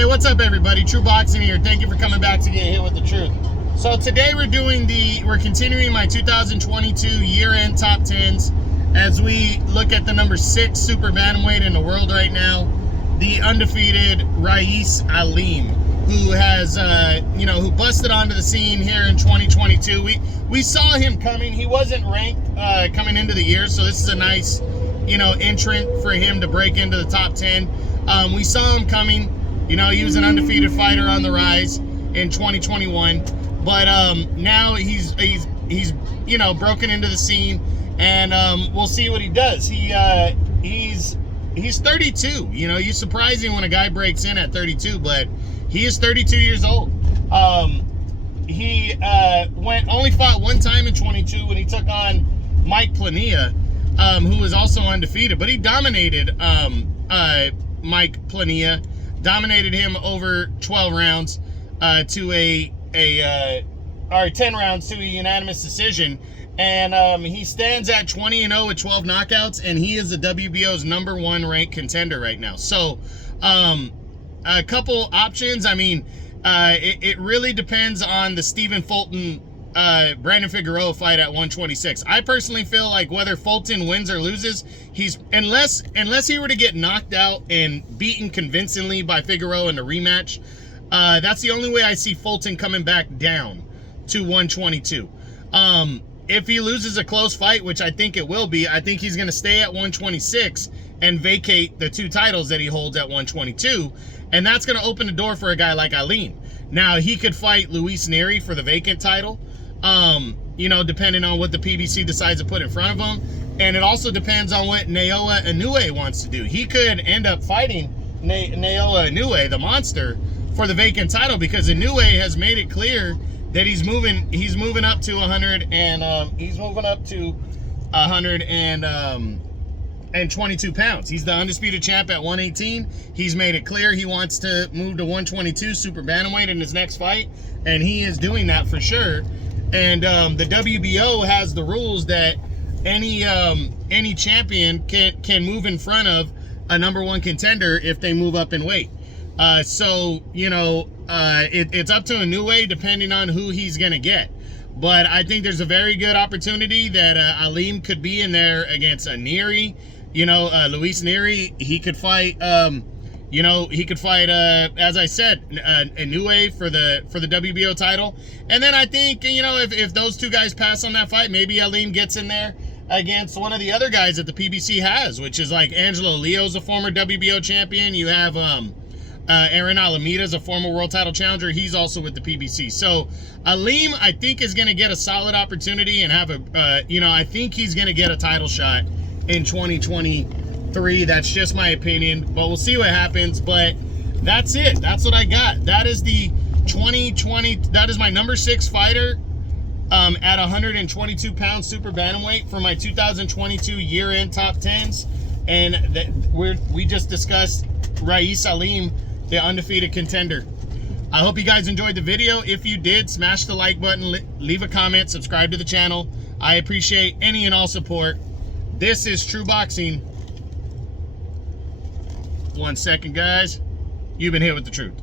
Hey, what's up everybody? True Boxing here. Thank you for coming back to Get Hit with the Truth. So today we're continuing my 2022 year-end top 10s as we look at the number 6 super bantamweight in the world right now, the undefeated Aleem, who has, who busted onto the scene here in 2022. We saw him coming. He wasn't ranked coming into the year, so this is a nice, entrant for him to break into the top 10. We saw him coming. He was an undefeated fighter on the rise in 2021, but now he's broken into the scene, and we'll see what he does. He's 32. He's surprising when a guy breaks in at 32, but he is 32 years old. He only fought one time in 22 when he took on Mike Plania, who was also undefeated, but he dominated Mike Plania. Dominated him over 12 rounds to 10 rounds to a unanimous decision. And he stands at 20-0 with 12 knockouts, and he is the WBO's #1 ranked contender right now. So a couple options. I mean, it really depends on the Stephen Fulton Brandon Figueroa fight at 126. I personally feel like whether Fulton wins or loses, unless he were to get knocked out and beaten convincingly by Figueroa in the rematch, that's the only way I see Fulton coming back down to 122. If he loses a close fight, which I think it will be, I think he's going to stay at 126 and vacate the 2 titles that he holds at 122, and that's going to open the door for a guy like Aleem. Now, he could fight Luis Nery for the vacant title, depending on what the PBC decides to put in front of him. And it also depends on what Naoya Inoue wants to do. He could end up fighting Naoya Inoue, the monster, for the vacant title, because Inoue has made it clear that he's moving up to 122 pounds. He's the undisputed champ at 118. He's made it clear he wants to move to 122 super bantamweight in his next fight, and he is doing that for sure. And the WBO has the rules that any champion can move in front of a #1 contender if they move up in weight. It's up to Inoue depending on who he's gonna get. But I think there's a very good opportunity that Aleem could be in there against a Nery. Luis Nery. He could fight. As I said, Inoue for the WBO title. And then I think, if those 2 guys pass on that fight, maybe Aleem gets in there against one of the other guys that the PBC has, which is like Angelo Leo's a former WBO champion. You have Aaron Alameda's a former world title challenger. He's also with the PBC. So Aleem, I think, is going to get a solid opportunity and have I think he's going to get a title shot in 2023. That's just my opinion, but we'll see what happens. But that's it. That's what I got. That is the 2020. That is my number 6 fighter at 122 pounds super bantamweight for my 2022 year-end top 10s. And we just discussed Aleem, the undefeated contender. I hope you guys enjoyed the video. If you did, smash the like button, leave a comment, subscribe to the channel. I appreciate any and all support. This is True Boxing. 1 second, guys. You've been hit with the truth.